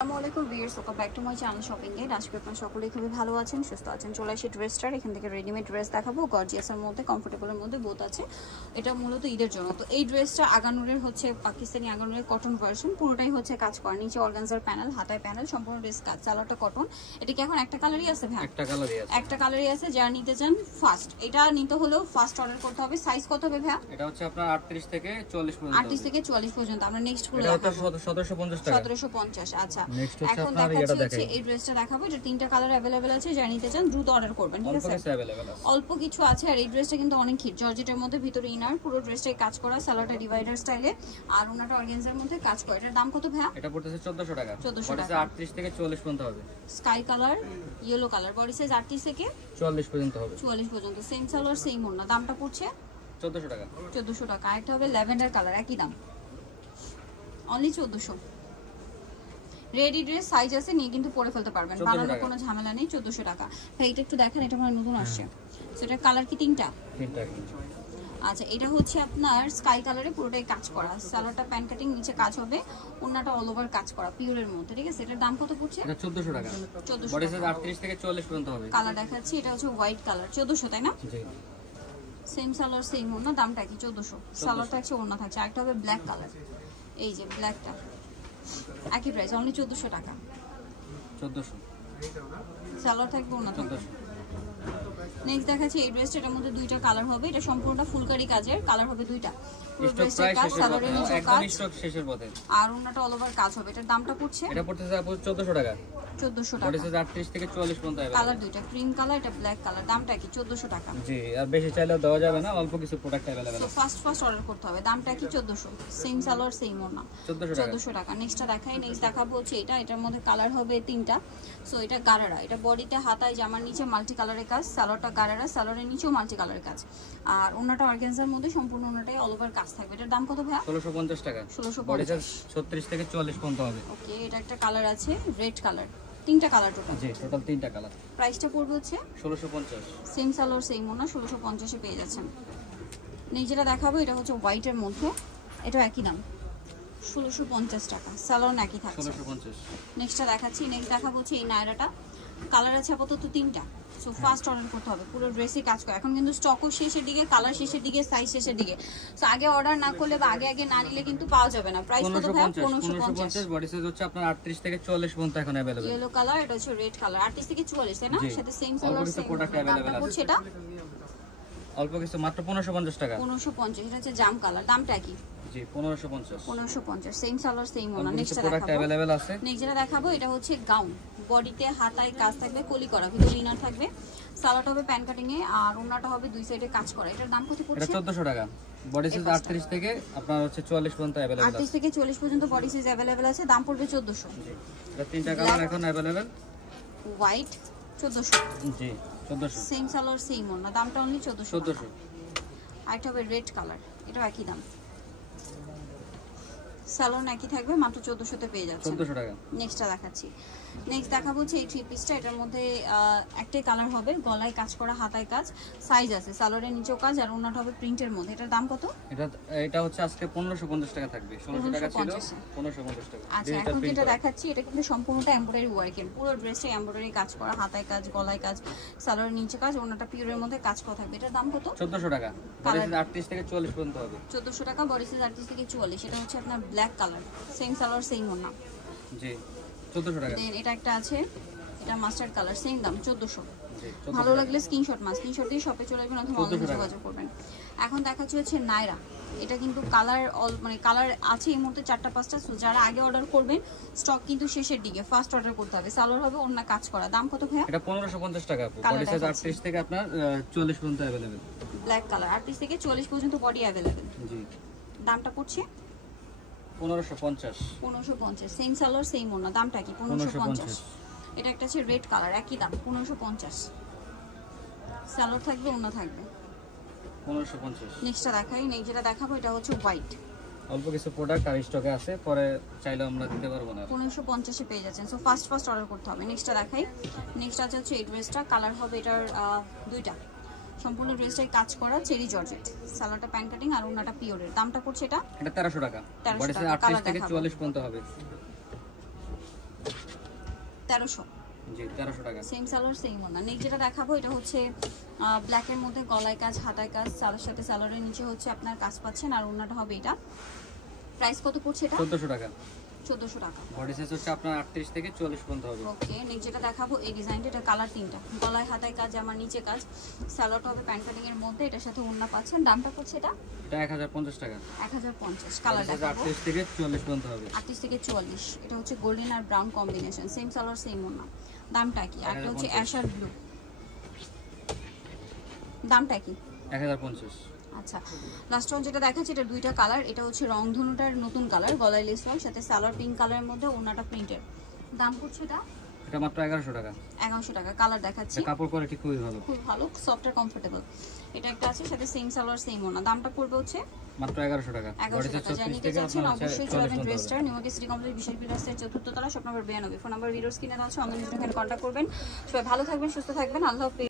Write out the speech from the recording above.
আসসালামু viewers, welcome back to my channel shopping guide. আজকে আপনারা সকলেই খুবই ভালো আছেন, সুস্থ আছেন। চলে আসি ড্রেসটার এখান থেকে রেডিমেড ড্রেস দেখাবো, গর্জিয়াসের মধ্যে, কমফোর্টেবলের মধ্যে বোথ আছে। এটা মূলত ঈদের জন্য। তো এই ড্রেসটা আগানুরের হচ্ছে পাকিস্তানি আগানুরের কটন ভার্সন, পুরোটাই হচ্ছে কাজ করা, নিচে অর্গানজার প্যানেল, হাতায় প্যানেল, সম্পূর্ণ ড্রেস কাজ, সালোয়ারটা কটন। এটা কি এখন একটা কালারই আছে ভাই? একটা কালারই আছে। যারা নিতে চান ফার্স্ট, এটা নিতে হলেও ফার্স্ট অর্ডার করতে হবে। সাইজ কত হবে ভাই? এটা হচ্ছে আপনার 38 থেকে 40 পর্যন্ত। 38 থেকে 40 পর্যন্ত। আমরা নেক্সট গুলো দেখাবো। 1750 টাকা। 1750। আচ্ছা, এখন এটা দেখাচ্ছি এই ড্রেসটা দেখাবো। এটা তিনটা কালার अवेलेबल আছে। যারা নিতে চান দ্রুত অর্ডার করবেন, ঠিক আছে? অল্প কিছু আছে। আর এই ড্রেসটা কিন্তু অনেক হিট, জর্জেটের মধ্যে, ভিতরে ইনার, পুরো ড্রেসটাই কাজ করা, সালোয়ারটা ডিভাইডার স্টাইলে, আর ওনাটা অর্গানজার মধ্যে কাজ করা। এটার দাম কত ভাইয়া? এটা পড়তেছে 1400 টাকা। 1400 টাকা। 38 থেকে 40 পর্যন্ত হবে। Sky colour, yellow colour, body size 38 থেকে 40 পর্যন্ত হবে। 44 পর্যন্ত। সেম সালোয়ার সেম ওড়না। দামটা পড়ছে 1400 টাকা। 1400 টাকা। আরেকটা হবে ল্যাভেন্ডার কালার, একই দাম, অনলি 1400। রেডি ড্রেস, সাইজ আছে, নিয়ে কিন্তু পরে ফেলতে পারবেন, বানানোর কোনো ঝামেলা নেই। 1400 টাকা। ভাই এটা একটু দেখেন, এটা মানে নতুন আসছে। সো এটা কালার কি তিনটা? আচ্ছা, এটা হচ্ছে আপনার স্কাই কালারে, পুরোটাই কাজ করা, সালোয়ারটা প্যান কাটিং, নিচে কাজ হবে, ওন্নাটা অল ওভার কাজ করা, পিওরের মধ্যে, ঠিক আছে? এটার দাম কত পড়ছে? এটা 1400 টাকা। 1400। বডি সাইজ 38 থেকে 40 পর্যন্ত হবে। কালার দেখাচ্ছি, এটা হচ্ছে হোয়াইট কালার, 1400 তাই না? জি। সেম সালোয়ার সেম ওন্না, দামটা কি? 1400। সালোয়ারটা আছে, ওন্না থাকছে। আরেকটা হবে ব্ল্যাক কালার, এই যে ব্ল্যাকটা, একই প্রাইস, অনলি 1400 টাকা। 1400। সালোয়ার থাকবে, ওন্না থাকবে। নেক্সট দেখাচ্ছি এই ড্রেসটা, এটার মধ্যে দুইটা কালার হবে। এটা সম্পূর্ণটা ফুলকারি কাজের, কালার হবে দুইটা, পুরো ড্রেসটার কাজ, সালোয়ারের নিচে কাজ, স্টক শেষের পথে, আর ওন্নাটা অল ওভার কাজ হবে। এটার দামটা পড়ছে? এটা পড়তেছে 1400 টাকা। 1400 টাকা। বডি সাইজ 38 থেকে 40 পর্যন্ত হবে। কালার দুইটা, ক্রিম কালার, এটা ব্ল্যাক কালার। দামটা কি? 1400 টাকা। জি, আর বেশি চাইলেও দেওয়া যাবে না, অল্প কিছু প্রোডাক্ট अवेलेबल আছে। তো ফার্স্ট অর্ডার করতে হবে। দামটা কি? 1400। সেম সালোয়ার সেম ওড়না, 1400 টাকা। নেক্সটটা দেখাই। নেক্সট দেখাবো হচ্ছে এটা, এটার মধ্যে কালার হবে তিনটা। সো এটা গারারা, এটা বডিতে, হাতায়, জামার নিচে মাল্টি কালারের কাজ, সালোয়ারটা গারারা, সালোয়ারের নিচেও মাল্টি কালারের কাজ, আর ওন্নাটা অর্গানজার মধ্যে, সম্পূর্ণ ওন্নাটাই অল ওভার কাজ থাকবে। এটার দাম কত ভাইয়া? 1650 টাকা। 1650। বডি সাইজ 36 থেকে 40 পর্যন্ত হবে। ওকে, এটা একটা কালার আছে, রেড কালার, তিনটা কালার টোটাল। জি, টোটাল তিনটা কালার। প্রাইসটা পড়বে হচ্ছে 1650। সেম সালোয়ার সেম ওড়না, 1650 এ পেয়ে যাচ্ছেন। নেক্সট যেটা দেখাবো, এটা হচ্ছে হোয়াইটের মধ্যে, এটা একই দাম, 1650 টাকা। সালোয়ার একই থাকছে, 1650। নেক্সটটা দেখাচ্ছি। নেক্সট দেখাবো হচ্ছে এই নায়রাটা, কালার আছে আপাতত তিনটা। সো ফার্স্ট অর্ডার করতে হবে, পুরো ড্রেসে কাজ করে। এখন কিন্তু স্টকও শেষের দিকে, কালার শেষের দিকে, সাইজ শেষের দিকে। সো আগে অর্ডার না করলে বা আগে না নিলে কিন্তু পাওয়া যাবে না। প্রাইস কত ভাই? 1550। বডি সাইজ হচ্ছে আপনার 38 থেকে 40 পর্যন্ত এখন अवेलेबल। ইয়েলো কালার, এটা হচ্ছে রেড কালার, 38 থেকে 44 তাই না? সাথে সেম সালোয়ার সেম প্রোডাক্ট দামটা হচ্ছে এটা অল্প কিছু, মাত্র 1550 টাকা। 1550। এটা হচ্ছে জাম কালার, দামটা কি? জি, 1550। 1550। সেম সালোয়ার সেম ওনা। নেক্সট প্রোডাক্ট দেখাবো, अवेलेबल আছে। নেক্সট যেটা দেখাবো, এটা হচ্ছে গাউন, বডিতে, হাতায় কাজ থাকবে, কলি করা, ভিতরে ইনার থাকবে, সালোয়ারটা হবে প্যান কাটিং এ, আর ওন্নাটা হবে দুই সাইডে কাজ করা। এটার দাম কত পড়ছে? এটা 1400 টাকা। বডি সাইজ 38 থেকে আপনার হচ্ছে 40 পর্যন্ত अवेलेबल আছে। 38 থেকে 40 পর্যন্ত বডি সাইজ अवेलेबल আছে। দাম পড়বে 1400। জি, এটা তিনটা কালার এখন अवेलेबल। হোয়াইট 1400। জি, 1400। সেম সালোয়ার সেম ওনা, দামটা অনলি 1400। 1400। আরেকটা হবে রেড কালার, এটাও একই দাম, সালোয়ার একই থাকবে, মাত্র 1400 তে পেয়ে যাচ্ছে। 1400 টাকা। নেক্সটটা দেখাচ্ছি। নেক্সট দেখাবো হচ্ছে এই থ্রি পিসটা, এটার মধ্যে একটাই কালার হবে, গলায় কাজ করা, হাতায় কাজ, সাইজ আছে, সালোয়ারের নিচেও কাজ, আর ওন্নাটা হবে প্রিন্টের মধ্যে। এটার দাম কত? এটা হচ্ছে আজকে 1550 টাকা থাকবে। 1600 টাকা ছিল, 1550 টাকা। আচ্ছা, এখন যেটা দেখাচ্ছি, এটা কিন্তু সম্পূর্ণটা এমব্রয়ডারি ওয়ার্কের, পুরো ড্রেসটা এমব্রয়ডারি কাজ করা, হাতায় কাজ, গলায় কাজ, সালোয়ারের নিচে কাজ, ওন্নাটা পিওরের মধ্যে কাজ করা থাকবে। এটার দাম কত? 1400 টাকা। বডি সাইজ 38 থেকে 40 পর্যন্ত হবে। 1400 টাকা, বডি সাইজ 38 থেকে 40। এটা হচ্ছে আপনার black colour, same salwar same ওন্না। জি, 1400 টাকা। দেন এটা একটা আছে, এটা মাস্টার্ড কালার, সেম দাম 1400। জি, ভালো লাগলে স্ক্রিনশট দিয়ে শপে চলে আসবেন অথবা অনলাইনে যোগাযোগ করবেন। এখন দেখাচ্ছি হচ্ছে নায়রা, এটা কিন্তু কালার মানে কালার আছে এই মুহূর্তে 4টা-5টা। সো যারা আগে অর্ডার করবেন, স্টক কিন্তু শেষের দিকে, ফার্স্ট অর্ডার করতে হবে। সালোয়ার হবে ওন্না কাজ করা। দাম কত ভাইয়া? এটা 1550 টাকা। বডি সাইজ 38 থেকে আপনার 40 পর্যন্ত अवेलेबल। ব্ল্যাক কালার, 38 থেকে 40 পর্যন্ত বডি अवेलेबल। জি, দামটা পড়ছে 1550। 1550। সেম সালোয়ার সেম ওন্না, দামটা কি? 1550। এটা একটা আছে রেড কালার, একই দাম, 1550। সালোয়ার থাকবে, ওন্না থাকবে, 1550। নেক্সটটা দেখাই। নেক্সট যেটা দেখাবো, এটা হচ্ছে হোয়াইট, অল্প কিছু প্রোডাক্ট আর স্টকে আছে, পরে চাইলে আমরা দিতে পারবো না। 1550 এ পেয়ে যাচ্ছেন। সো ফার্স্ট অর্ডার করতে হবে। নেক্সটটা দেখাই। নেক্সট আছে হচ্ছে এই ড্রেসটা, কালার হবে এটার দুইটা, সম্পূর্ণ ড্রেসটাই কাজ করা, চেরি জর্জেট, সালোয়ারটা প্যান কাটিং, আর ওন্নাটা পিওরের। দামটা পড়ছে এটা 1300 টাকা। বডি সাইজ 38 থেকে 44 পর্যন্ত হবে। 1300 জি 1300 টাকা। সেম সালোয়ার সেম ওনা। নেক্সট যেটা দেখাবো এটা হচ্ছে ব্ল্যাকের মধ্যে গলায় কাজ, হাতায় কাজ, সালোয়ার সাথে সালোয়ারের নিচে হচ্ছে আপনার কাজ পাচ্ছেন, আর ওনাটা হবে এটা। প্রাইস কত পড়ছে এটা? 1400 টাকা। 1400 টাকা। বডি সাইজ হচ্ছে আপনার 38 থেকে 44 পর্যন্ত হবে। ওকে, নেক্সট যেটা দেখাবো এই ডিজাইনটা, এটা কালার তিনটা, গলায় হাতায় কাজ, আমার নিচে কাজ, সালোয়ারটা হবে প্যান্ট কাটিং এর মধ্যে, এটার সাথে ওড়না পাচ্ছেন। দামটা পড়ছে এটা? এটা 1050 টাকা। 1050। কালার দেখাবো 38 থেকে 44 পর্যন্ত হবে। 38 থেকে 44। এটা হচ্ছে গোল্ডেন আর brown combination, same salwar same ওড়না। দামটা কি? আর এটা হচ্ছে অ্যাশ আর ব্লু। দামটা কি? 1050। আচ্ছা, লাস্ট ওয়ান যেটা দেখাচ্ছি এটা দুইটা কালার, এটা হচ্ছে রংধনুটার নতুন কালার, গলায় লেস ওয়ার্ক, সাথে সালোয়ার পিঙ্ক কালারের মধ্যে, ওড়নাটা প্রিন্টের। দাম পড়ছে এটা? এটা মাত্র 1100 টাকা। 1100 টাকা। কালার দেখাচ্ছি, কাপড় কোয়ালিটি খুবই ভালো, খুব ভালো, সফট আর কমফোর্টেবল। এটা একটা আছে, সাথে সেম সালোয়ার সেম ওড়না। দামটা পড়বে হচ্ছে মাত্র 1100 টাকা। 1100 টাকা। যারা নিতে চাচ্ছেন অবশ্যই চলে আসবেন ড্রেসটা নিউমার্কেট সিটি কমপ্লেক্স বিশেষ বিলাসের 4th তলা, শপ নম্বর 92। ফোন নাম্বার ভিডিওর স্ক্রিনে দেওয়া আছে, অনলাইনে এখানে কন্ট্যাক্ট করবেন। সবাই ভালো থাকবেন, সুস্থ থাকবেন, আল্লাহ হাফেজ।